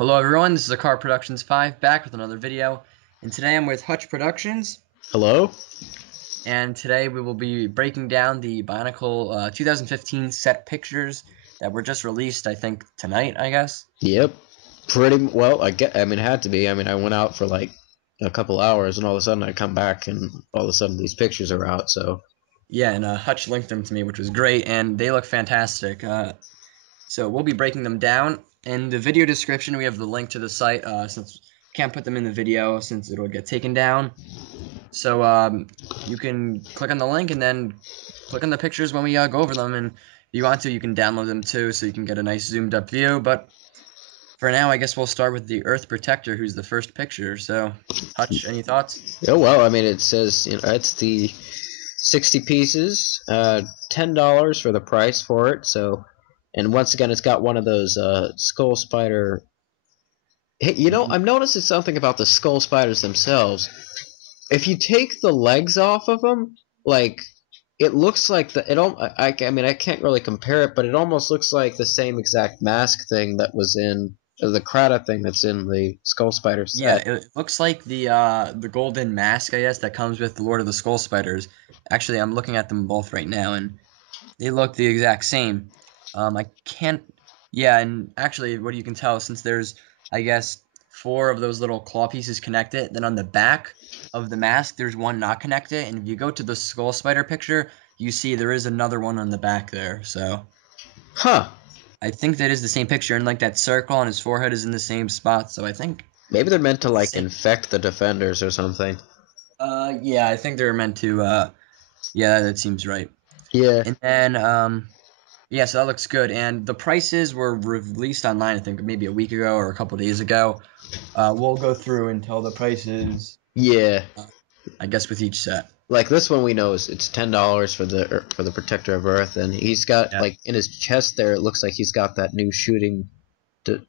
Hello everyone, this is Car Productions 5 back with another video, and today I'm with Hutch Productions, Hello? and today we will be breaking down the Bionicle 2015 set pictures that were just released, I think, tonight, I guess. Yep. Pretty well, it had to be. I went out for like a couple hours and all of a sudden I come back and all of a sudden these pictures are out, so. Yeah, and Hutch linked them to me, which was great, and they look fantastic. So we'll be breaking them down. In the video description, we have the link to the site, since we can't put them in the video since it'll get taken down. So you can click on the link and then click on the pictures when we go over them. And if you want to, you can download them too, so you can get a nice zoomed up view. But for now, I guess we'll start with the Earth Protector, who's the first picture. So, Hutch, any thoughts? Oh well, it says, it's the 60 pieces, $10 for the price for it, so. And once again, it's got one of those skull spider. Hey, I'm noticing something about the skull spiders themselves. If you take the legs off of them, like, it looks like I can't really compare it, but it almost looks like the same exact mask thing that was in the Krata thing that's in the Skull Spider Yeah, set. it looks like the golden mask, I guess, that comes with the Lord of the Skull Spiders. Actually, I'm looking at them both right now, and they look the exact same. I can't. Yeah, and actually, what you can tell, since there's, I guess, four of those little claw pieces connected, then on the back of the mask, there's one not connected, and if you go to the skull spider picture, you see there is another one on the back there. So Huh. I think that is the same picture, and like that circle on his forehead is in the same spot. So I think Maybe they're meant to, it's the like, same. infect the defenders or something. Yeah, I think they're meant to. Yeah, that seems right. Yeah. And then yeah, so that looks good. And the prices were released online, I think, maybe a week ago or a couple days ago. We'll go through and tell the prices, Yeah. uh, I guess, with each set. Like this one we know is it's $10 for the Protector of Earth, and he's got, Yeah. like, in his chest there, it looks like he's got that new shooting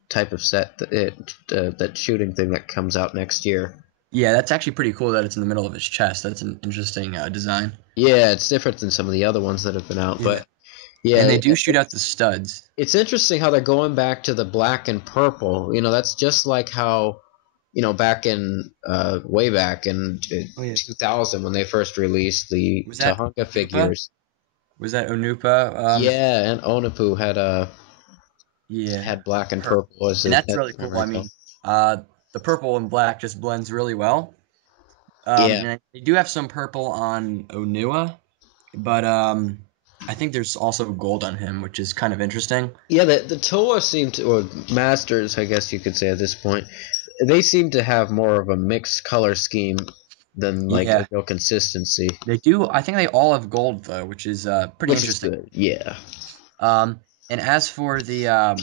type of set, that shooting thing that comes out next year. Yeah, that's actually pretty cool that it's in the middle of his chest. That's an interesting design. Yeah, it's different than some of the other ones that have been out, Yeah. but And they yeah, do shoot out the studs. it's interesting how they're going back to the black and purple. That's just like how, back in way back in Oh, yeah. 2000 when they first released the Was that Tahunga Onupa? figures. Was that Onupa? Yeah, and Onapu Yeah. had black and Her. purple as And his that's head, really if I cool. I recall. mean, the purple and black just blends really well. Yeah, And they do have some purple on Onua, but I think there's also gold on him, which is kind of interesting. yeah. The Toa seem to, or Masters, I guess you could say at this point, they seem to have more of a mixed color scheme than like a Yeah, real consistency, they do. I think they all have gold though, which is pretty which is interesting. good. Yeah. And as for the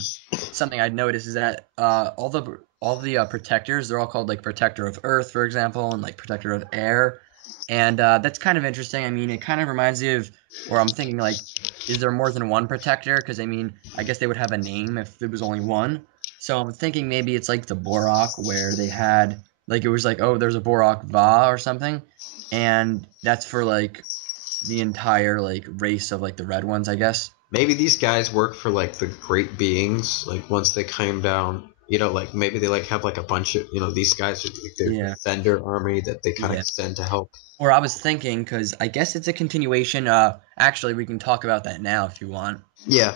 something I'd notice is that all the protectors, they're all called like Protector of Earth, for example, and like Protector of Air, and that's kind of interesting. I mean, it kind of reminds me of, or I'm thinking like, is there more than one protector? Because I mean, I guess they would have a name if there was only one. So I'm thinking maybe it's like the Borok, where they had like it was like, oh, there's a Borok Va or something, and that's for like the entire like race of like the red ones, I guess. Maybe these guys work for like the great beings. Like once they came down, like maybe they like have like a bunch of these guys are like their Yeah, defender army that they kind yeah. of send to help. Or I was thinking, because I guess it's a continuation. Actually, we can talk about that now if you want. Yeah,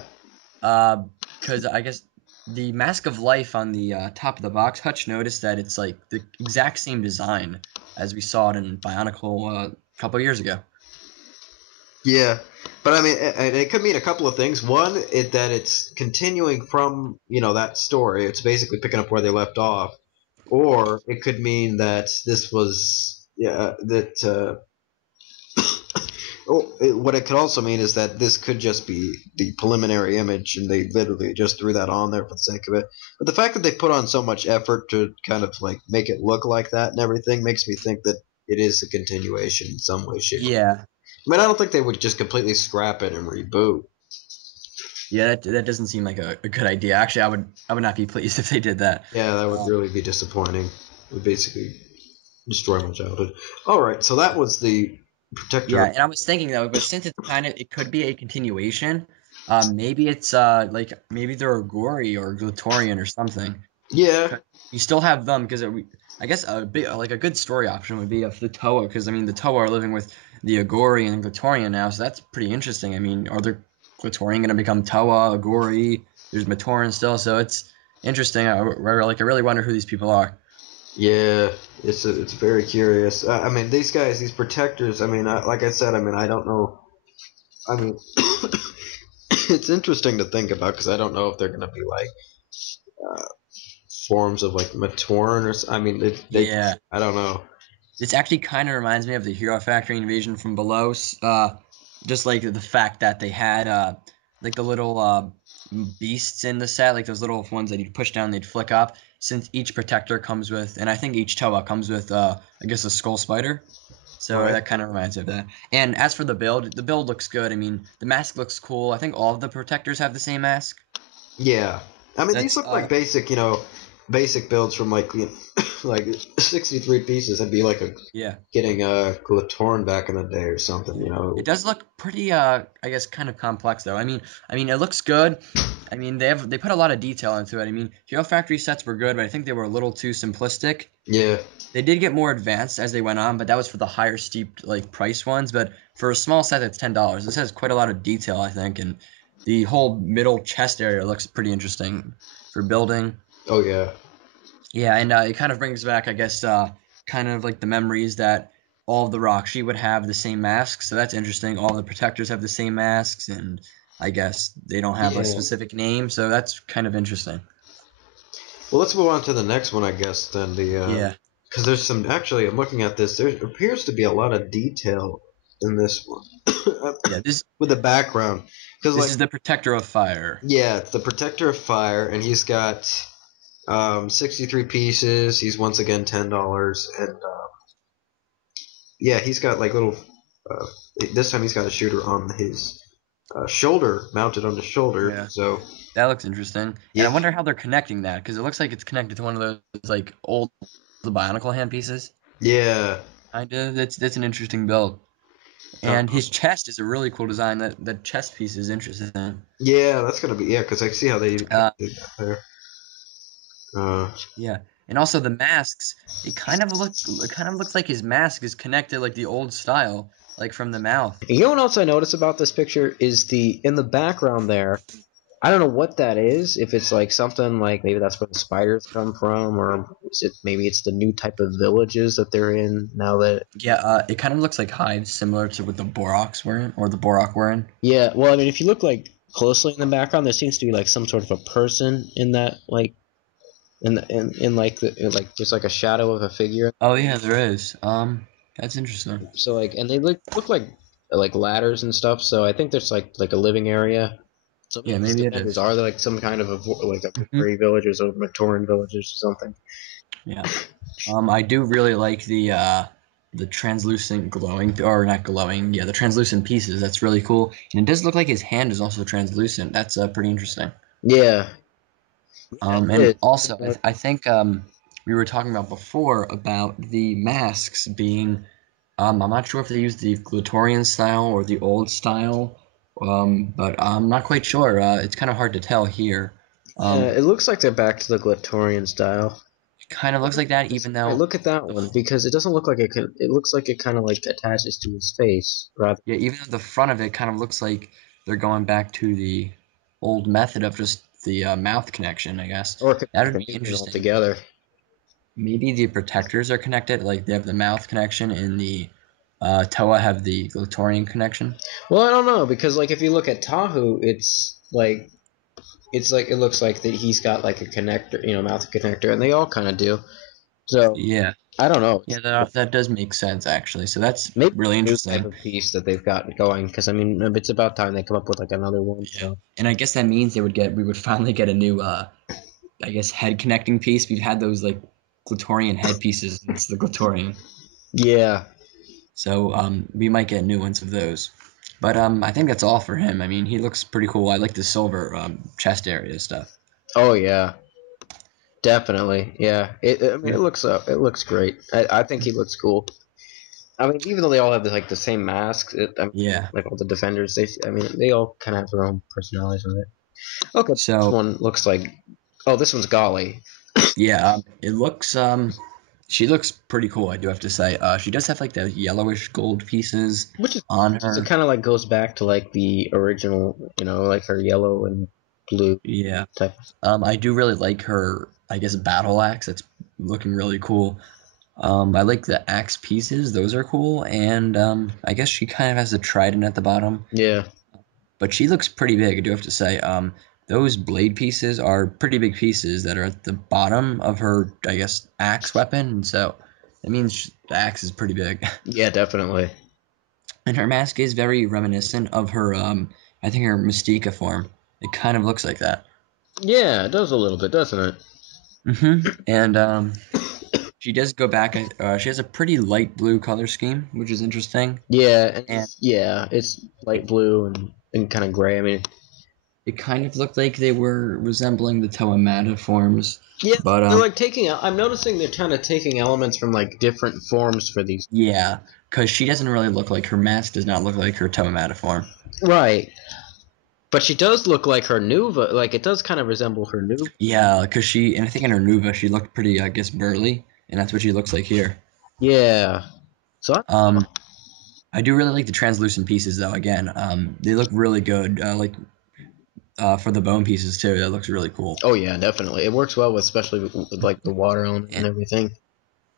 Because I guess the Mask of Life on the top of the box, Hutch noticed that it's like the exact same design as we saw it in Bionicle a couple years ago. yeah. But I mean, it could mean a couple of things. One, that it's continuing from that story. It's basically picking up where they left off. Or it could mean that this was that. What it could also mean is that this could just be the preliminary image, and they literally just threw that on there for the sake of it. But the fact that they put on so much effort to kind of like make it look like that and everything makes me think that it is a continuation in some way, shape, or form. Yeah, I mean, I don't think they would just completely scrap it and reboot. yeah, that doesn't seem like a good idea. Actually, I would not be pleased if they did that. Yeah, that would really be disappointing. It would basically destroy my childhood. All right, so that was the Yeah, Protector. and I was thinking though, but since it's kind of, it could be a continuation. Maybe it's like maybe they're a Gory or Glatorian or something. Yeah, You still have them because I guess a big like a good story option would be of the Toa because I mean the Toa are living with the Agori and Glatorian now, so that's pretty interesting. I mean, are the Glatorian going to become Toa, Agori? There's Matoran still, so it's interesting. I really wonder who these people are. yeah, it's very curious. I mean, these guys, these protectors. I mean, like I said, I mean, I don't know. I mean, it's interesting to think about because I don't know if they're gonna be like uh, forms of like Matoran I mean, they Yeah, I don't know. this actually kind of reminds me of the Hero Factory invasion from below. Just like the fact that they had like the little beasts in the set, like those little ones that you'd push down, they'd flick up. Since each protector comes with, and I think each Toa comes with, I guess a skull spider. So Right? that kind of reminds me of that. And as for the build looks good. I mean, the mask looks cool. I think all of the protectors have the same mask. Yeah. I mean, these That's look like basic, basic builds from like like 63 pieces. That'd be like a yeah. getting a Glatorn back in the day or something, Yeah. It does look pretty I guess kind of complex though. I mean it looks good. I mean they put a lot of detail into it. I mean, Hero Factory sets were good, but I think they were a little too simplistic. Yeah. They did get more advanced as they went on, but that was for the higher steep like price ones, but for a small set that's $10. This has quite a lot of detail, I think, and the whole middle chest area looks pretty interesting for building. Oh yeah. Yeah, and it kind of brings back, I guess, kind of like the memories that all of the Rockshi would have the same masks. So that's interesting. All the protectors have the same masks, and I guess they don't have a Yeah. specific name. So that's kind of interesting. Well, let's move on to the next one, I guess. Then Yeah, because there's some actually, I'm looking at this. There appears to be a lot of detail in this one yeah. This with the background. Because this like, is the Protector of Fire. yeah, it's the Protector of Fire, and he's got 63 pieces. He's once again $10, and yeah, he's got like little. Uh, this time he's got a shooter on his shoulder, mounted on the shoulder. Yeah, So that looks interesting. And yeah, I wonder how they're connecting that because it looks like it's connected to one of those like old Bionicle hand pieces. yeah, Kinda. That's an interesting build. uh, And his chest is a really cool design. That chest piece is interesting. yeah. That's gonna be yeah, because I see how they Uh, did that there. Uh, Yeah, and also the masks. It kind of looks like his mask is connected like the old style, like from the mouth. You know what else I noticed about this picture is the in the background there. I don't know what that is. If it's like something like maybe that's where the spiders come from, or is it maybe it's the new type of villages that they're in now that. Yeah, it kind of looks like hives, similar to what the Boroks were in, or the Borok were in. Yeah, well, I mean, if you look like closely in the background, there seems to be like some sort of a person in that like in like like just like a shadow of a figure. Oh yeah, there is. That's interesting. So like, and they look like ladders and stuff. So I think there's like a living area. So maybe Yeah, these maybe it defenders is. are like some kind of like a Hmm. Victory villagers or Matoran villagers or something. Yeah. I do really like the translucent glowing, or not glowing. Yeah, the translucent pieces. That's really cool. And it does look like his hand is also translucent. That's pretty interesting. Yeah, yeah, And it also, is. I think we were talking about before about the masks being. I'm not sure if they use the Glatorian style or the old style, but I'm not quite sure. It's kind of hard to tell here. Yeah, Um, it looks like they're back to the Glatorian style. it kind of looks like that, even Wait, though look at that the one because it doesn't look like it can. It looks like it kind of like attaches to his face rather, yeah, even though the front of it kind of looks like they're going back to the old method of just the mouth connection, I guess. or it could That be would be convenient interesting. altogether. Maybe the protectors are connected, like they have the mouth connection and the Toa have the Glatorian connection. Well, I don't know because like if you look at Tahu, it's like it looks like that he's got like a connector, mouth connector, and they all kind of do. So Yeah, I don't know. yeah, that does make sense actually. So that's Maybe really a new type interesting. of piece that they've got going because I mean it's about time they come up with like another one. Yeah, So and I guess that means we would finally get a new I guess head connecting piece. We've had those like Glatorian head pieces. And it's the Glatorian. yeah, So we might get new ones of those. But I think that's all for him. I mean, he looks pretty cool. I like the silver chest area stuff. oh yeah, definitely, yeah. I mean Yeah. it looks great. I think he looks cool. I mean, even though they all have like the same masks, I mean, Yeah. like all the defenders, I mean, they all kind of have their own personalities with it. Okay, this So one looks like. Oh, this one's Golly. Yeah, it looks she looks pretty cool, I do have to say. She does have like the yellowish gold pieces Which is on it her. kind of like goes back to like the original, like her yellow and blue Yeah. type. I do really like her, I guess, battle axe. It's looking really cool. I like the axe pieces; those are cool. And I guess she kind of has a trident at the bottom, Yeah, but she looks pretty big, I do have to say. Those blade pieces are pretty big pieces that are at the bottom of her, I guess, axe weapon. And so that means the axe is pretty big. yeah, definitely. And her mask is very reminiscent of her, I think her Mystica form. It kind of looks like that. Yeah, it does a little bit, doesn't it? And she does go back. She has a pretty light blue color scheme, which is interesting. Yeah, and And it's light blue and kind of gray. I mean, it kind of looked like they were resembling the Toamata forms, yeah, but they're like taking. I'm noticing they're kind of taking elements from like different forms for these. yeah, because she doesn't really look like her mask does not look like her Toamata form. Right, but she does look like her Nuva. Like it does kind of resemble her Nuva. Yeah, because and I think in her Nuva she looked pretty, I guess, burly, and that's what she looks like here. Yeah. So Um, I do really like the translucent pieces though. Again, they look really good. Like for the bone pieces too, that looks really cool. oh yeah, definitely. It works well with especially with like the water element and And everything.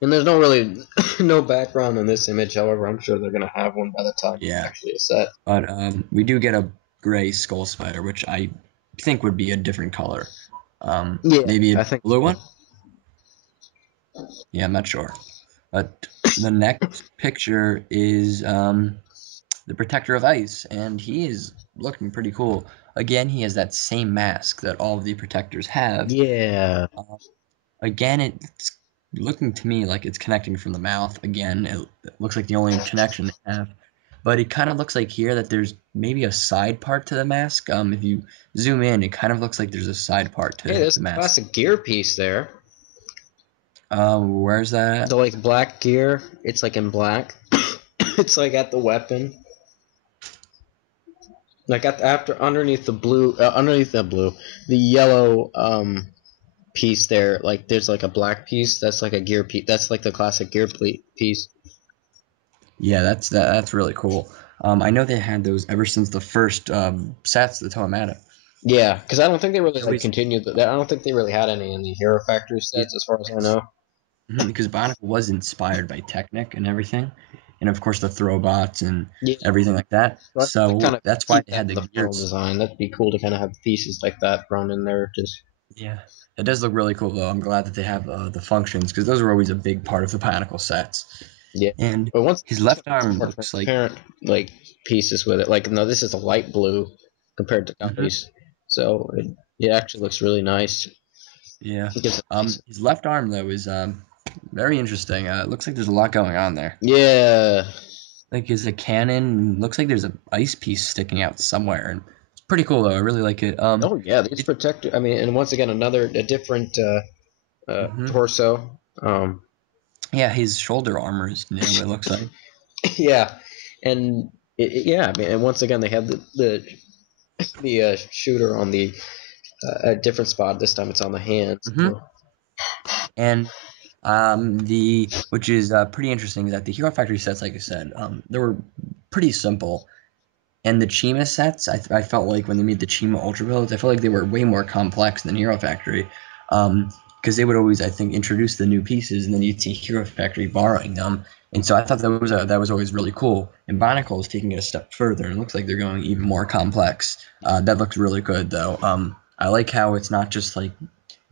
And there's no really no background in this image. However, I'm sure they're gonna have one by the time it's yeah, actually a set. but we do get a gray skull spider, which I think would be a different color. Yeah, Maybe a I think blue so. one. Yeah, I'm not sure. But the next picture is the Protector of Ice, and he is looking pretty cool. Again, he has that same mask that all of the protectors have. Yeah. Uh, Again, it's looking to me like it's connecting from the mouth. Again, it looks like the only connection they have. But it kind of looks like here that there's maybe a side part to the mask. If you zoom in, it kind of looks like there's a side part Hey, to there's the a mask. classic gear piece there. Where's that? The like black gear. It's like in black. It's like at the weapon. Like after underneath the blue, the yellow piece there. Like there's like a black piece. That's like a gear piece. That's like the classic gear piece. Yeah, that's really cool. I know they had those ever since the first sets, the Telemata. Yeah, because I don't think they really They like always, continued that. I don't think they really had any in the Hero Factory yeah, sets, as far as I know. because Bionicle was inspired by Technic and everything, and of course the Throwbots and Yeah, everything like that. so I think they So kind of that's why keep they that had in the the final gears. design. That'd be cool to kind of have pieces like that thrown in there. Just Yeah, it does look really cool though. I'm glad that they have the functions because those were always a big part of the Bionicle sets. yeah, And but once his it's got left these arm more looks like, transparent like pieces with it. Like no, this is a light blue compared to hmm Gumby's, so it actually looks really nice. yeah. It gives it a nice, His left arm though is very interesting. It looks like there's a lot going on there. yeah, Like is a cannon. Looks like there's an ice piece sticking out somewhere, and it's pretty cool though. I really like it. oh yeah, these It, protector. I mean, and once again, a different mhm. torso. Yeah, his shoulder armor is new. It looks like. Yeah, and yeah, I mean, and once again, they have the shooter on the a different spot. This time, it's on the hands. Hmm. And the which is pretty interesting is that the Hero Factory sets, like I said, they were pretty simple. And the Chima sets, I felt like when they made the Chima Ultra builds, I felt like they were way more complex than Hero Factory. Because they would always, I think, introduce the new pieces, and then you'd see Hero Factory borrowing them. And so I thought that was always really cool. And Bionicle is taking it a step further, and it looks like they're going even more complex. That looks really good, though. I like how it's not just like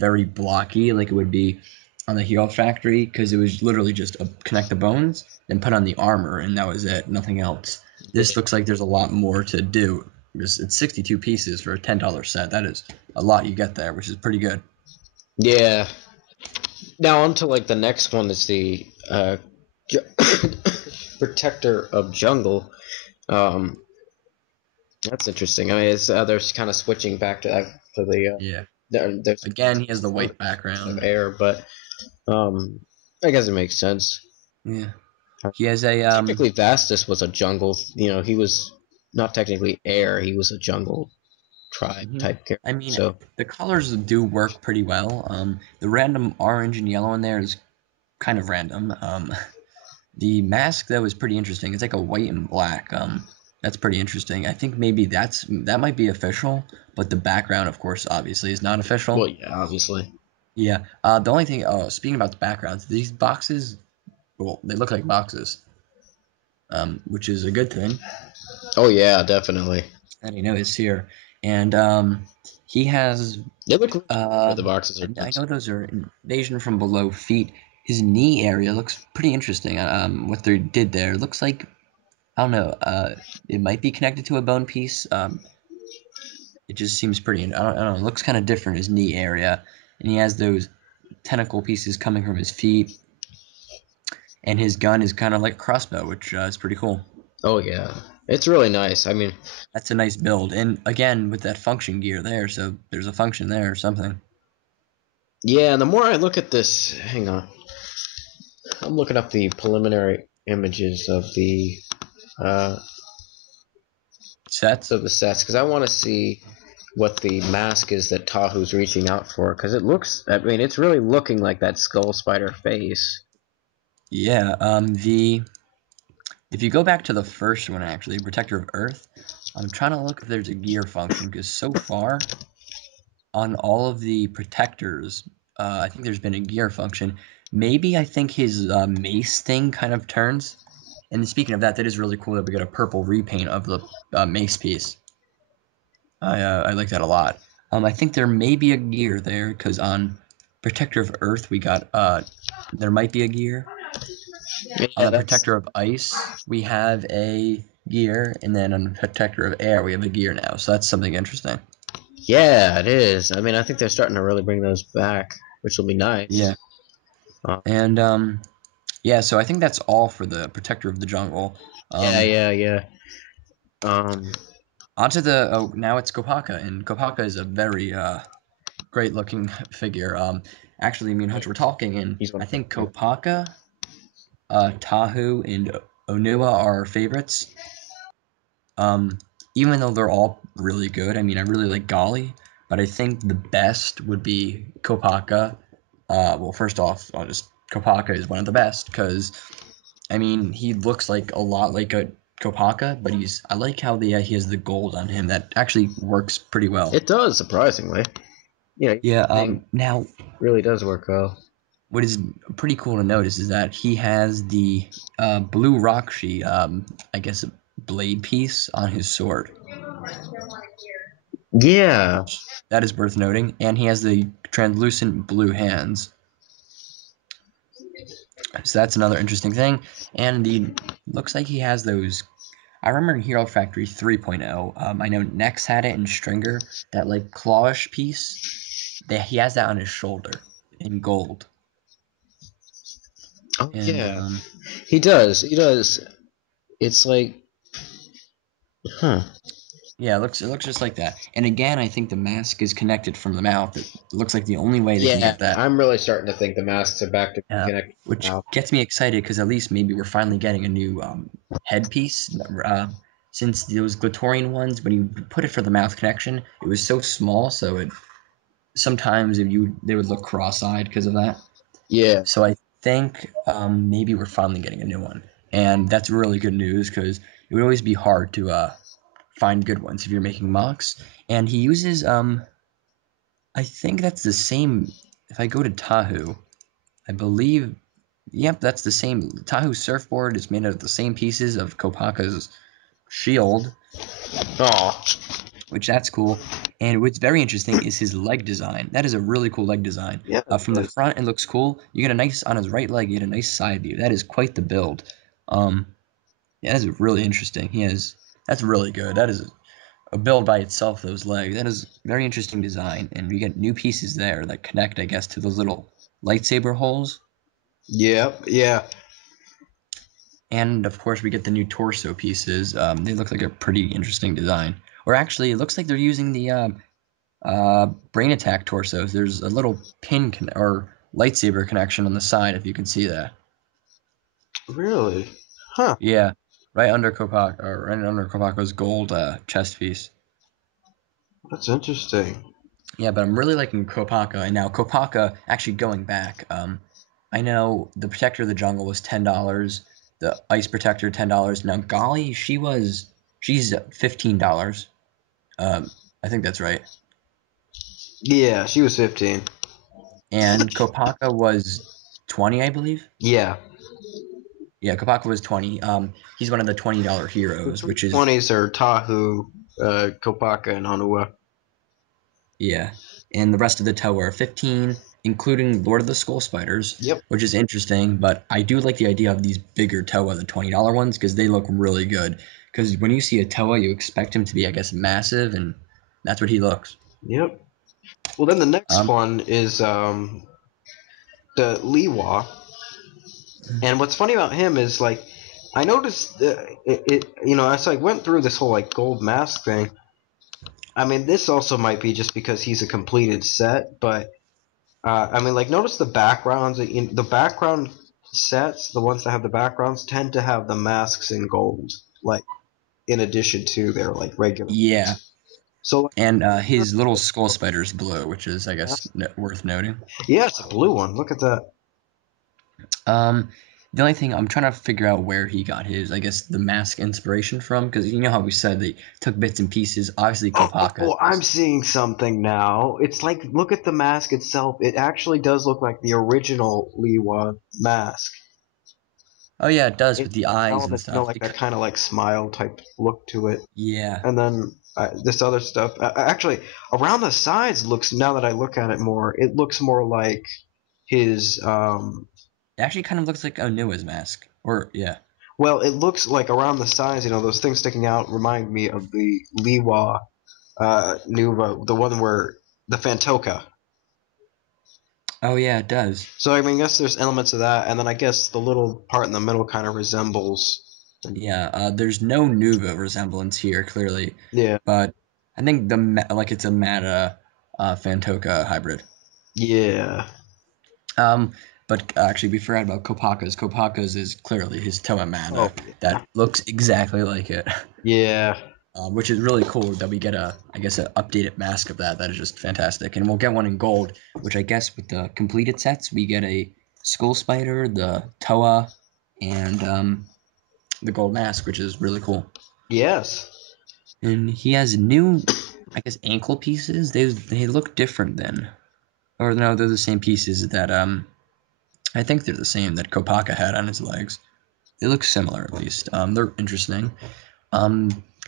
very blocky like it would be on the Hero Factory, because it was literally just connect the bones, then put on the armor, and that was it, nothing else. This looks like there's a lot more to do. It's 62 pieces for a $10 set. That is a lot you get there, which is pretty good. Yeah. Now on to like the next one is the Protector of Jungle. Um, that's interesting. I mean, it's they're kind of switching back to that for the Yeah. there's Again, he has the of white background. air, but um, I guess it makes sense. Yeah. He has a Technically, Vastus was a jungle. He was not technically air. He was a jungle. tribe Hmm. type character. I mean, So the colors do work pretty well. The random orange and yellow in there is kind of random. The mask though is pretty interesting. It's like a white and black. That's pretty interesting. I think maybe that might be official, but the background, of course, obviously is not well, official. yeah, obviously. Yeah. The only thing, speaking about the backgrounds, these boxes, well, they look like boxes, which is a good thing. Oh yeah, definitely. And you know is here, and he has. They look really good. Uh, The boxes are I nice. know those are invasion from below feet. His knee area looks pretty interesting. What they did there looks like I don't know. It might be connected to a bone piece. It just seems pretty. I don't know. It looks kind of different. His knee area, and he has those tentacle pieces coming from his feet, and his gun is kind of like a crossbow, which is pretty cool. Oh yeah, it's really nice. I mean, That's a nice build, and again with that function gear there, so there's a function there or something. yeah. And the more I look at this, hang on, I'm looking up the preliminary images uh, Sets. of the sets because I want to see what the mask is that Tahu's reaching out for because it looks. I mean, it's really looking like that skull spider face. Yeah. The If you go back to the first one, actually, Protector of Earth, I'm trying to look if there's a gear function because so far on all of the protectors, I think there's been a gear function. Maybe I think his mace thing kind of turns. And speaking of that, that is really cool that we get a purple repaint of the mace piece. I like that a lot. I think there may be a gear there because on Protector of Earth we got there might be a gear. On Yeah, the that's Protector of Ice, we have a gear, and then on the Protector of Air, we have a gear now. So that's something interesting. yeah, it is. I mean, I think they're starting to really bring those back, which will be nice. Yeah, and yeah. So I think that's all for the Protector of the Jungle. Yeah, Um, yeah, yeah. Um, Onto the now it's Kopaka, and Kopaka is a very great looking figure. Actually, me and Hutch were talking, and he's one I of my think favorites. Kopaka, Tahu, and Onua are our favorites. Um, Even though they're all really good, I mean, I really like Golly, but I think the best would be Kopaka. Well, first off, I'll just Kopaka is one of the best because I mean he looks like a lot like a Kopaka, but I like how he has the gold on him that actually works pretty well. It does surprisingly. Yeah, Yeah. thing Now really does work well. what is pretty cool to notice is that he has the blue Rakshi, I guess, blade piece on his sword. Yeah. That is worth noting. And he has the translucent blue hands. So that's another interesting thing. And the looks like he has those. I remember in Hero Factory 3.0, I know Nex had it in Stringer, that like clawish piece. He has that on his shoulder in gold. Oh And yeah. He does. He does. It's like, huh? yeah, it looks just like that. And again, I think the mask is connected from the mouth. It looks like the only way they can Yeah, get that. I'm really starting to think the masks are back to connect Which now. gets me excited because at least maybe we're finally getting a new headpiece. Since those Glatorian ones, when you put it for the mouth connection, it was so small, so it sometimes if you they would look cross-eyed because of that. Yeah. So I think maybe we're finally getting a new one, and that's really good news because it would always be hard to find good ones if you're making mocks. And he uses I think that's the same. If I go to Tahu, I believe, yep, that's the same. Tahu's surfboard is made out of the same pieces of Kopaka's shield, Oh. which that's cool. And what's very interesting is his leg design. That is a really cool leg design. Yeah, From the front, it looks cool. You get a nice on his right leg. You get a nice side view. That is quite the build. Um, yeah, that's really interesting. That's really good. That is a build by itself. Those legs. That is very interesting design. And you get new pieces there that connect, I guess, to those little lightsaber holes. Yep, yeah. And of course, we get the new torso pieces. They look like a pretty interesting design. Or actually, it looks like they're using the brain attack torsos. There's a little or lightsaber connection on the side, if you can see that. Really? Huh. Yeah, right under Kopaka's gold chest piece. That's interesting. Yeah, but I'm really liking Kopaka. And now Kopaka, actually going back, I know the Protector of the Jungle was $10. The Ice Protector $10. Now Golly, she's $15. I think that's right. Yeah, she was 15. And Kopaka was 20, I believe. Yeah. Yeah, Kopaka was 20. He's one of the $20 The heroes, three which is 20s are Tahu, Kopaka, and Hanua. yeah. And the rest of the tower are 15, including Lord of the Skull Spiders, Yep. which is interesting. But I do like the idea of these bigger Toa, the $20 ones, because they look really good. Because when you see a Toa, you expect him to be, I guess, massive, and that's what he looks. Yep. Well, then the next Um, one is the Liwa. And what's funny about him is like I noticed as I went through this whole like gold mask thing. I mean, this also might be just because he's a completed set, but I mean, like notice the backgrounds. The background sets, the ones that have the backgrounds, tend to have the masks in gold, like in addition to their like regular. yeah, So like, and his little Skull Spider's blue, which is, I guess, worth noting. yeah, it's a blue one. Look at that. Um, the only thing I'm trying to figure out where he got his, I guess, the mask inspiration from, because you know how we said they took bits and pieces. Obviously, Kopaka Oh, I'm is. seeing something now. It's like, look at the mask itself. It actually does look like the original Liwa mask. Oh yeah, it does with It's the got eyes all and the, stuff. like that kind of like smile type look to it. Yeah, And then this other stuff. Actually, around the sides looks. Now that I look at it more, it looks more like his. it actually kind of looks like Onua's mask. Or yeah. Well, it looks like around the sides. Those things sticking out remind me of the Liwa Nuva, the one where the Fantoka. Oh yeah, it does. So I mean, I guess there's elements of that, and then I guess the little part in the middle kind of resembles. Yeah. There's no Nuva resemblance here, clearly, Yeah, but I think like it's a Mata Fantoka hybrid. yeah. Um, but actually, we forgot about Kopaka's. Kopaka's is clearly his Toa Oh, Mata yeah. that looks exactly like it. Yeah. Which is really cool that we get I guess, an updated mask of that. That is just fantastic, and we'll get one in gold. Which I guess with the completed sets, we get a Skull Spider, the Toa, and the gold mask, which is really cool. Yes. And he has new, I guess, ankle pieces. They look different then, or no, they're the same pieces that I think they're the same that Kopaka had on his legs. They look similar at least. They're interesting.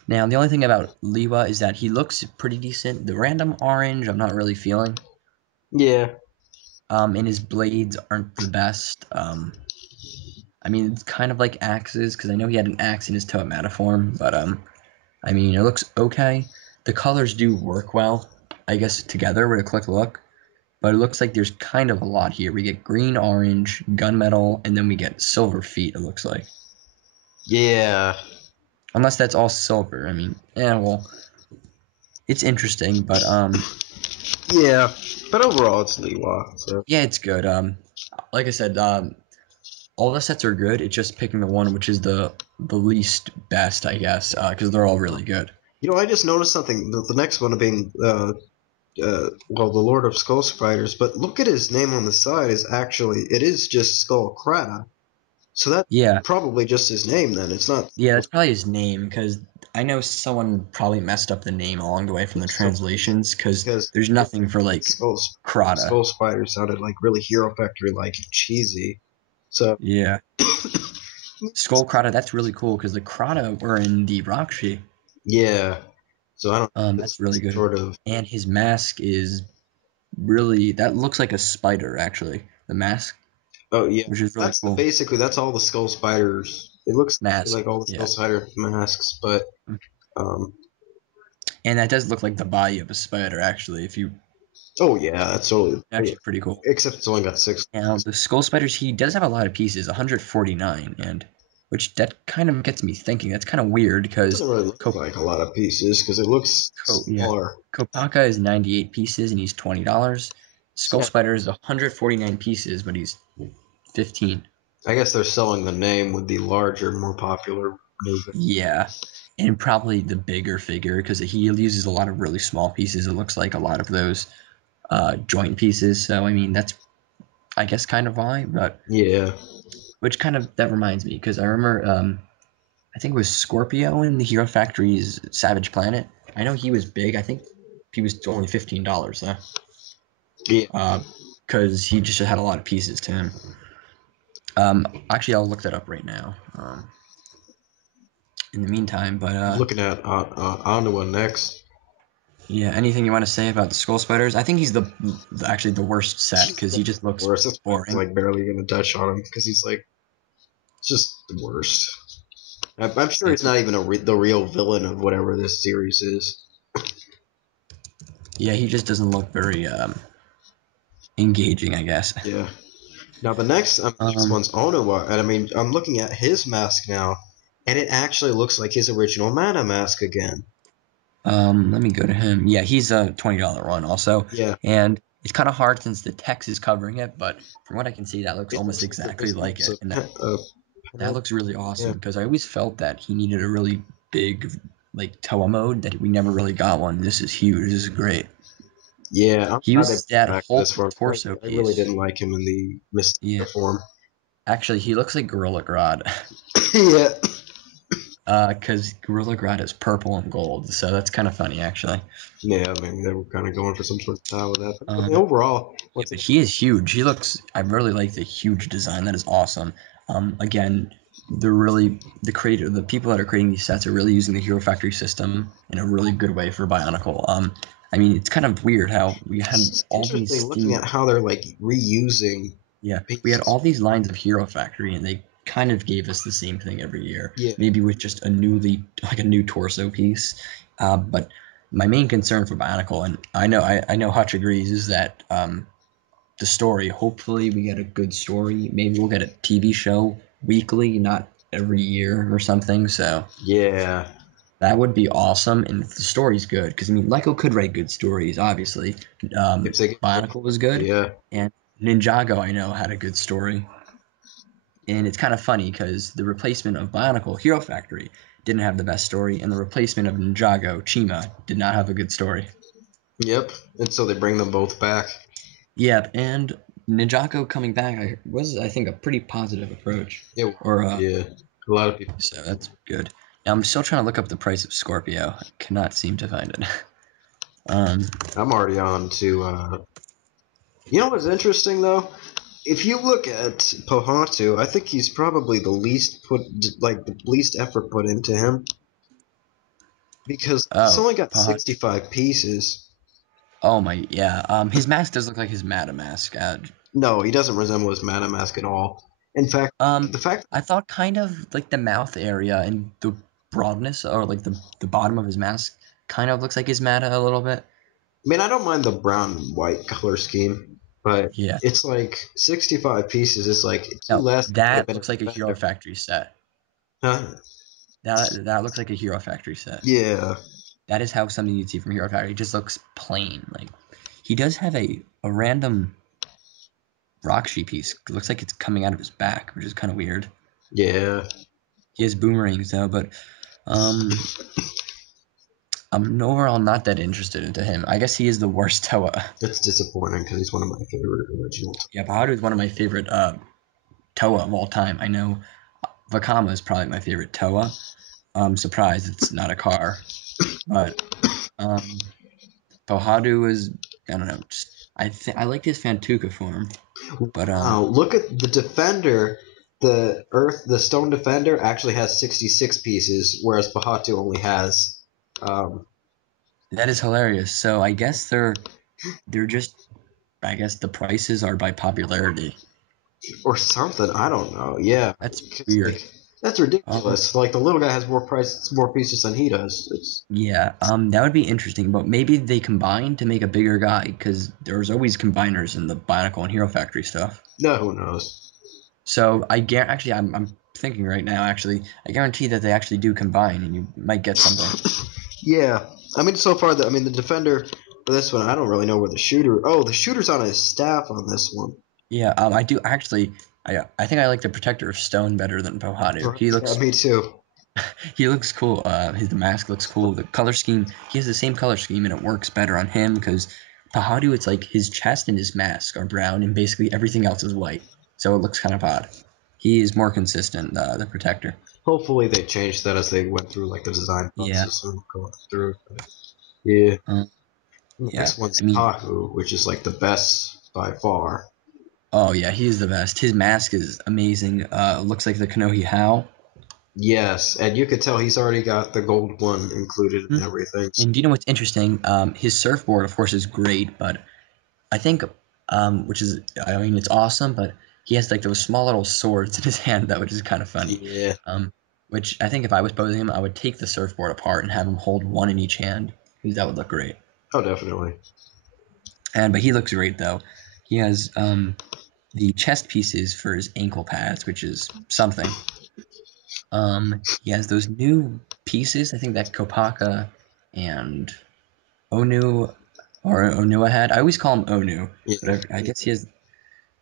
Now the only thing about Liwa is that he looks pretty decent. The random orange, I'm not really feeling. Yeah. And his blades aren't the best. I mean, it's kind of like axes because I know he had an axe in his Toemata form, but I mean, it looks okay. The colors do work well, I guess, together with a quick look. But it looks like there's kind of a lot here. We get green, orange, gunmetal, and then we get silver feet. It looks like, Yeah. unless that's all silver. I mean, yeah, well, it's interesting, but Yeah. But overall, it's Liwa. So. yeah, it's good. Like I said, all the sets are good. It's just picking the one which is the least best, I guess, because they're all really good. I just noticed something. The next one being, well, the Lord of Skull Spiders. But look at his name on the side. It is just Skull Krata. So that's Yeah, probably just his name then. It's not. yeah, that's probably his name because I know someone probably messed up the name along the way from the translations because Because there's nothing for like Skull Crata. Skull Spider sounded like really Hero Factory like and cheesy. So Yeah, Skull Crata. That's really cool because the Crata were in the Rakshi. yeah. So I don't. That's It's really good. sort of. And his mask is really that looks like a spider actually. The mask, Oh yeah. which is really That's cool. basically that's all the Skull Spiders. It looks Mask, like all the Skull yeah. Spider masks, but um. And that does look like the body of a spider actually. If you Oh yeah, that's totally. actually pretty cool. Except it's only got six. Now the skull spiders, he does have a lot of pieces, 149, and which that kind of gets me thinking. That's kind of weird It because doesn't really look like a lot of pieces because it looks Yeah, smaller. Kopaka is 98 pieces and he's $20. Skull So Spider is 149 pieces, but he's 15. I guess they're selling the name with the larger, more popular movie. Yeah. and probably the bigger figure because he uses a lot of really small pieces. It looks like a lot of those joint pieces. So I mean, that's I guess kind of why. But Yeah. which kind of that reminds me because I remember I think it was Scorpio in the Hero Factory's Savage Planet. I know he was big. I think he was only $15 though, Yeah. because he just had a lot of pieces to him. Actually, I'll look that up right now. In the meantime, but I'm looking at Onua next. yeah, anything you want to say about the Skull Spiders? I think he's actually the worst set He's because he just looks worse. That's why I was boring. like barely gonna touch on him because he's like just the worst. I'm sure Yeah, he's not even the real villain of whatever this series is. yeah, he just doesn't look very engaging, I guess. Yeah. Now the next Um, one's Onawa, and I mean I'm looking at his mask now, and it actually looks like his original mana mask again. let me go to him. Yeah, he's a $20 one also, Yeah, and it's kind of hard since the text is covering it. But from what I can see, that looks it almost looks like exactly there's like types it, of and that looks really awesome yeah, because I always felt that he needed a really big like Toa mode that we never really got one. This is huge. This is great. yeah. I'm He glad they uses brought that back whole this form. torso I really piece. didn't like him in the Yeah, Mysterio form. actually, he looks like Gorilla Grodd. Yeah, Because Gorilla Grodd is purple and gold, so that's kind of funny actually. yeah. I mean they were kind of going for some sort of style with that. But I mean, Um, overall, yeah, what's but he is huge. He looks. I really like the huge design. That is awesome. Again, the creator, the people that are creating these sets are really using the Hero Factory system in a really good way for Bionicle. I mean, it's kind of weird how we had it's all these interesting looking themed. at how they're like reusing Yeah, we had pieces. all these lines of Hero Factory, and they kind of gave us the same thing every year. Yeah, Maybe with just like a new torso piece. But my main concern for Bionicle, and I know Hutch agrees, is that the story. Hopefully, we get a good story. Maybe we'll get a TV show weekly, not every year or something. So yeah. that would be awesome. And if the story's good, because I mean, Lyco could write good stories. Obviously, If they get Bionicle was good, yeah, and Ninjago I know had a good story. And it's kind of funny because the replacement of Bionicle, Hero Factory, didn't have the best story, and the replacement of Ninjago, Chima, did not have a good story. yep. And so they bring them both back. Yeah, and Ninjago coming back was, I think, a pretty positive approach. It was, Or yeah. A lot of people. so that's good. Now I'm still trying to look up the price of Scorpio. I cannot seem to find it. Um, I'm already on to. You know what's interesting though? If you look at Pohatu, I think he's probably the least the least effort put into him because he's oh, only got Pahat. 65 pieces. Oh my, yeah. His mask does look like his Mata mask. No, he doesn't resemble his mana mask at all. In fact, Um, the fact I thought kind of like the mouth area and the broadness, or like the bottom of his mask, kind of looks like his Mata a little bit. I mean, I don't mind the brown and white color scheme, but Yeah. it's like 65 pieces. It's like two No, less than would have that been a looks like a Hero defender. Factory set. Huh? That looks like a Hero Factory set. Yeah, That is how something you'd see from Hero Factory. It just looks plain. Like he does have a random Rockshi piece. It looks like it's coming out of his back, which is kind of weird. yeah. He has boomerangs though, but um, I'm overall not that interested into him. I guess he is the worst Toa. It's disappointing because he's one of my favorite originals. Yeah, Bahadur is one of my favorite Toa of all time. I know Vakama is probably my favorite Toa. I'm surprised it's not a car, but um, Bahadur is, I don't know. Just, I liked his Fantuka form, but Wow, look at the defender. The stone defender actually has 66 pieces, whereas Bahatu only has, um, that is hilarious. So I guess they're just, I guess the prices are by popularity. or something. I don't know. Yeah, That's 'cause, weird. like that's Um, ridiculous. Like the little guy has more pieces than he does. It's yeah, that would be interesting, but maybe they combine to make a bigger guy because there's always combiners in the Bionicle and Hero Factory stuff. no, who knows? So actually I'm thinking right now actually I guarantee that they actually do combine and you might get something. Yeah, I mean so far the defender for this one I don't really know where the shooter. Oh, the shooter's on his staff on this one. Yeah, I do actually I think I like the Protector of Stone better than Pohadu. Right. He Yeah, looks me too. He looks cool. His the mask looks cool. The color scheme, he has the same color scheme, and it works better on him because Pahadu, it's like his chest and his mask are brown, and basically everything else is white. So it looks kind of odd. He is more consistent, the Protector. Hopefully they changed that as they went through like the design Yeah. process and going through. Yeah. Uh, The yeah. next one's I mean, Tahu, which is like the best by far. oh yeah, he's the best. His mask is amazing. Looks like the Kanohi How. Yes, and you could tell he's already got the gold one included Hmm. and everything. And do you know what's interesting? His surfboard, of course, is great, but I think, which is, I mean, it's awesome, but he has like those small little swords in his hand that which is kind of funny. Yeah. Which I think if I was posing him, I would take the surfboard apart and have him hold one in each hand because that would look great. Oh, definitely. But he looks great though. He has the chest pieces for his ankle pads, which is something. He has those new pieces. I think that Kopaka and Onu or Onua had. I always call him Onu, but Yeah. I guess he has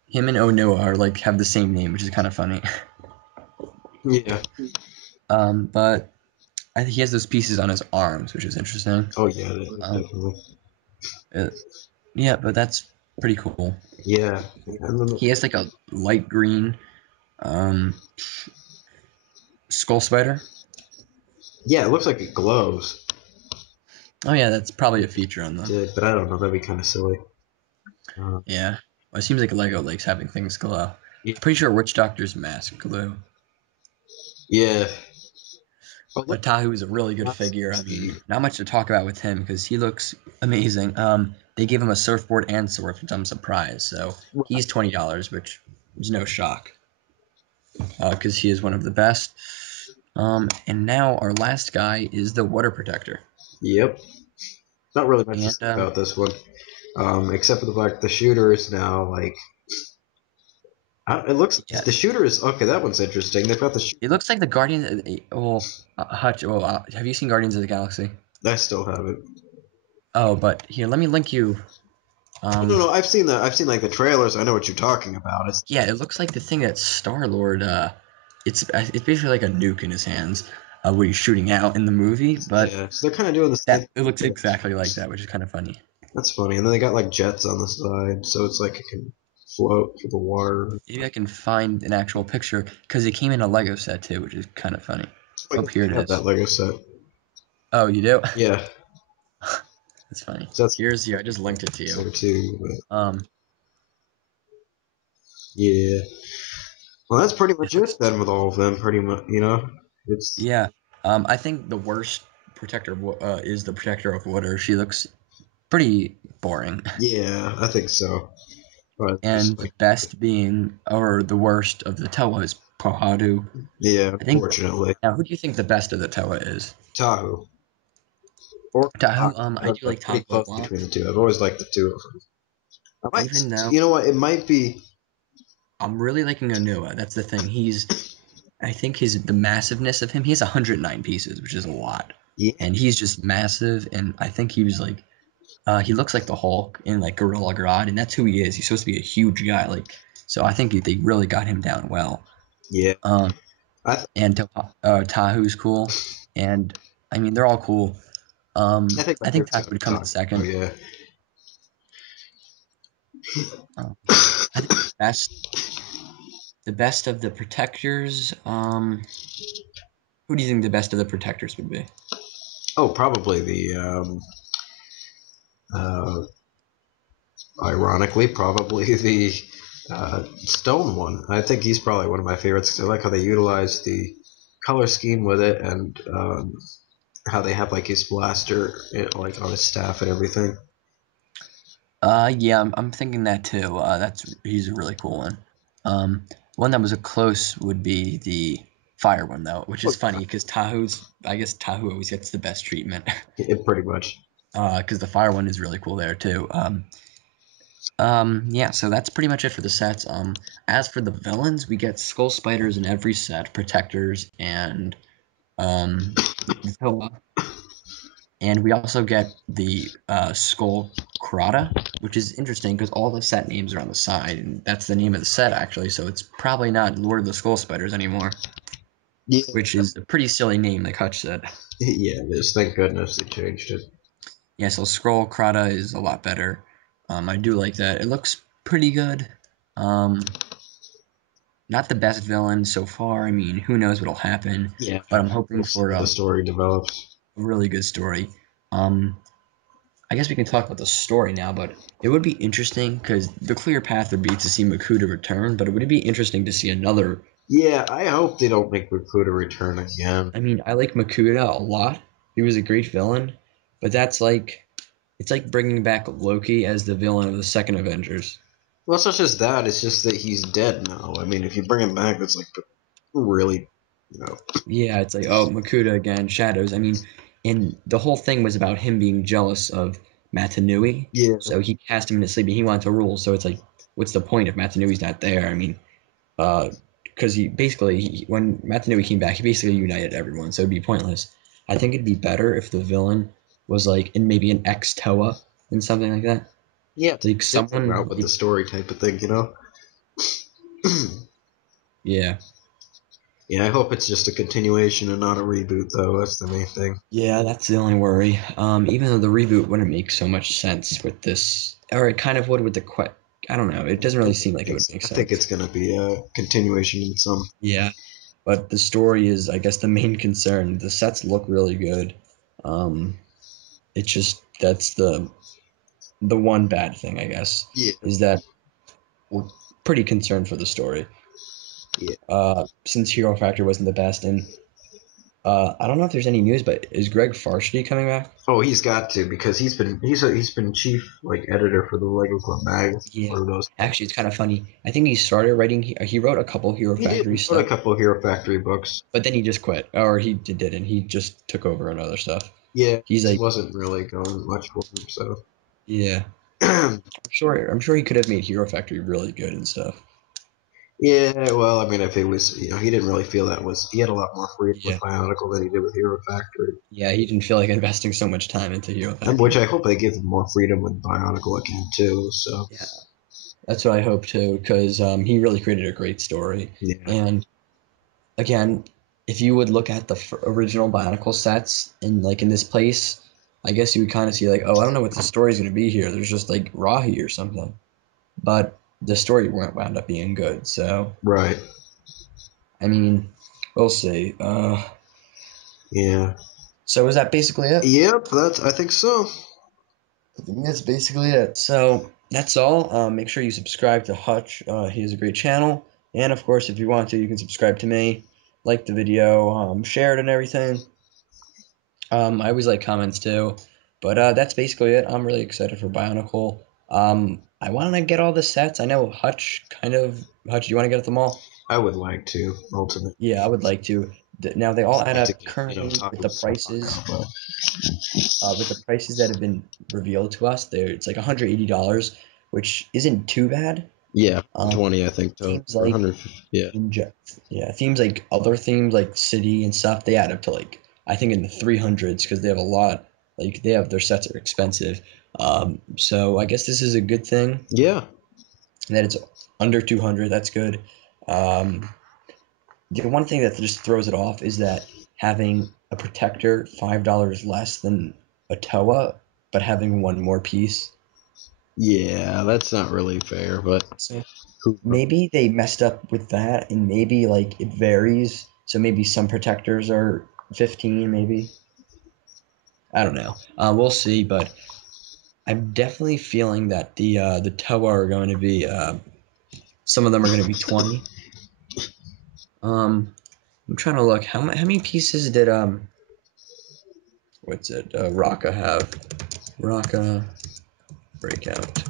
him and Onua are like have the same name, which is kind of funny. Yeah. But I think he has those pieces on his arms, which is interesting. Oh, yeah, Um, definitely. uh, yeah, but that's pretty cool. Yeah. And then, He has like a light green um, skull spider. yeah, it looks like it glows. Oh yeah, that's probably a feature on them. Yeah, but I don't know. That'd be kind of silly. Yeah, well, it seems like Lego likes having things glow. Yeah. I'm pretty sure Witch Doctor's mask glue. Yeah. Oh, look. But Tahu is a really good figure. I mean, not much to talk about with him because he looks amazing. They gave him a surfboard and sword, which I'm surprised. So he's $20, which is no shock because he is one of the best. And now our last guy is the Water Protector. Yep. Not really much to And say about this one, except for the fact the shooter is now like. It looks. yeah, The shooter is okay. That one's interesting. They've got the. it looks like the Guardian. Well, Hutch. Well, have you seen Guardians of the Galaxy? I still have it. Oh, but here, let me link you. No, no, I've seen the. I've seen like the trailers. I know what you're talking about. It's. Yeah, it looks like the thing that Star Lord. It's basically like a nuke in his hands, where he's shooting out in the movie. But Yeah. So they're kind of doing the same. that it looks exactly like that, which is kind of funny. That's funny. And then they got like jets on the side, so it's like it can float through the water. Maybe I can find an actual picture because it came in a Lego set too, which is kind of funny. I Oh, here it have is. that Lego set. Oh, you do? Yeah. That's funny. So that's Here's here. I just linked it to you. so too. But Um, yeah. Well, that's pretty it much it looks then with all of them. Pretty much, you know. It's yeah. I think the worst protector is the protector of water. She looks pretty boring. yeah. I think so. But And just the like best being, or the worst of the Toa is Pohadu. yeah. I think. Unfortunately, Now, who do you think the best of the Toa is? Tahoe or Tahu. I Tahoe. do I'm like pretty Tahu a close lot, between the two. I've always liked the two of them. I might. even though You know what? It might be. I'm really liking Onua. That's the thing. I think the massiveness of him. He has 109 pieces, which is a lot, Yeah. and he's just massive. And I think he was like, he looks like the Hulk in like Gorilla Grodd, and that's who he is. He's supposed to be a huge guy, like. So I think they really got him down well. Yeah. Um, I. Th- and Tahu's cool, and I mean they're all cool. I think my I think favorite's Tahu would come in Tahoe. Oh second. yeah. Um, I think the best of the protectors. Who do you think the best of the protectors would be? Oh, probably the. Uh, Ironically, probably the stone one. I think he's probably one of my favorites because I like how they utilize the color scheme with it and how they have like his blaster like on his staff and everything. Yeah, I'm thinking that too. He's a really cool one. One that was a close would be the fire one though, which Oh, is funny because I guess Tahu always gets the best treatment. pretty much. Because the fire one is really cool there too. Yeah, so that's pretty much it for the sets. As for the villains, we get skull spiders in every set, protectors, and the Toa. And we also get the skull Krata, which is interesting because all the set names are on the side, and that's the name of the set actually. So it's probably not Lord of the Skull Spiders anymore. Yeah, which is a pretty silly name, like Hutch said. yeah, it is. Thank goodness they changed it. Yeah, so Scroll Krata is a lot better. I do like that. It looks pretty good. Um, Not the best villain so far. I mean, who knows what'll happen, Yeah, but I'm hoping we'll see for how the a story develops. really good story. Um, I guess we can talk about the story now, but it would be interesting because the clear path would be to see Makuta return, but it would be interesting to see another. Yeah, I hope they don't make Recruiter return again. I mean, I like Makuta a lot. He was a great villain, but that's like it's like bringing back Loki as the villain of the second Avengers. Well, it's not just that; it's just that he's dead now. I mean, if you bring him back, that's like really, you know. Yeah, it's like, oh, Makuta again, Shadows. I mean, and the whole thing was about him being jealous of Matanui, Yeah, so he cast him into sleep and he wanted to rule. So it's like, what's the point if Matanui's not there? I mean, because he basically, when Matanui came back, he basically united everyone, so it'd be pointless. I think it'd be better if the villain was like in maybe an ex Toa and something like that. yeah, it's Like a different route someone, with the story type of thing, you know. yeah. Yeah, I hope it's just a continuation and not a reboot, though. That's the main thing. Yeah, that's the only worry. Even though the reboot wouldn't make so much sense with this, or it kind of would with the I don't know. It doesn't really seem like it would make I think it's sense. gonna be a continuation in some. Yeah, but the story is, I guess, the main concern. The sets look really good. Um, it's just that's the one bad thing, I guess, Yeah, is that we're pretty concerned for the story. yeah. Since Hero Factory wasn't the best, and I don't know if there's any news, but is Greg Farshy coming back? Oh, he's got to because he's been chief like editor for the Lego Club mag Yeah, for those. actually, it's kind of funny. I think he started writing. He wrote a couple Hero He did. Factory He wrote a stuff, couple of Hero Factory books. but then he just quit, or he didn't. He just took over on other stuff. Yeah, He's it like, wasn't really going much for him. So. yeah, I'm sure. I'm sure he could have made Hero Factory really good and stuff. Yeah, well, I mean, if it was, he didn't really feel that was. He had a lot more freedom with Yeah, Bionicle than he did with Hero Factory, yeah. He didn't feel like investing so much time into Hero and which Factory. I hope they give him more freedom with Bionicle again too. So Yeah, that's what I hope too, because he really created a great story. yeah, And again, if you would look at the original Bionicle sets and like in this place, I guess you would kind of see like, oh, I don't know what the story's gonna be here. There's just like Rahi or something. But the story wound up being good. So right, I mean, we'll see. yeah, So is that basically it? yep. I think so. I think that's basically it. So that's all. Make sure you subscribe to Hutch. He has a great channel, and of course, if you want to, you can subscribe to me, like the video, share it, and everything. I always like comments too, but that's basically it. I'm really excited for Bionicle. I want to get all the sets. I know Hutch kind of Hutch. You want to get them all? I would like to ultimately. Yeah, I would like to. Now they all I'd add like to up get currently top of the but with the prices that have been revealed to us. There, it's like $180, which isn't too bad. yeah, Um, 20 I think though, Themes or like 150. Yeah, yeah, themes like other themes like city and stuff, they add up to like I think in the 300s because they have a lot. Like they have their sets are expensive. So I guess this is a good thing yeah, that it's under 200. That's good. Um, the one thing that just throws it off is that having a protector $5 less than a Toa, but having one more piece. yeah. That's not really fair, but So who knows? maybe they messed up with that, and maybe like it varies. So maybe some protectors are 15, maybe. I don't know. We'll see, but I'm definitely feeling that the Toa are going to be some of them are going to be 20. I'm trying to look how many pieces did what's it Raka have? Raka breakout.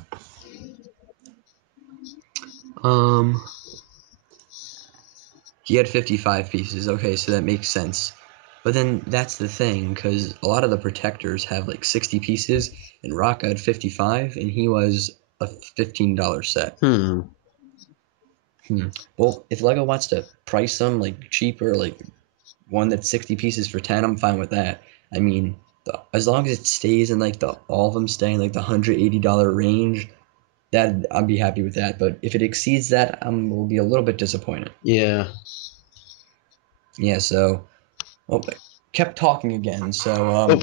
Um, he had 55 pieces. Okay, so that makes sense. But then that's the thing, because a lot of the protectors have like 60 pieces, and Raka had 55, and he was a $15 set. Hmm. Well, if Lego wants to price them like cheaper, like one that's 60 pieces for 10, I'm fine with that. I mean, as long as it stays in like the all of them stay in like the $180 range, that I'd be happy with that. But if it exceeds that, we'll be a little bit disappointed. Yeah. Yeah, so oh, I kept talking again. So Oh,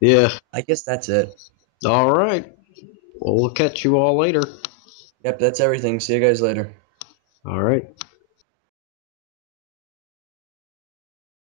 yeah. I guess that's it. All right. Well, we'll catch you all later. Yep, that's everything. See you guys later. All right.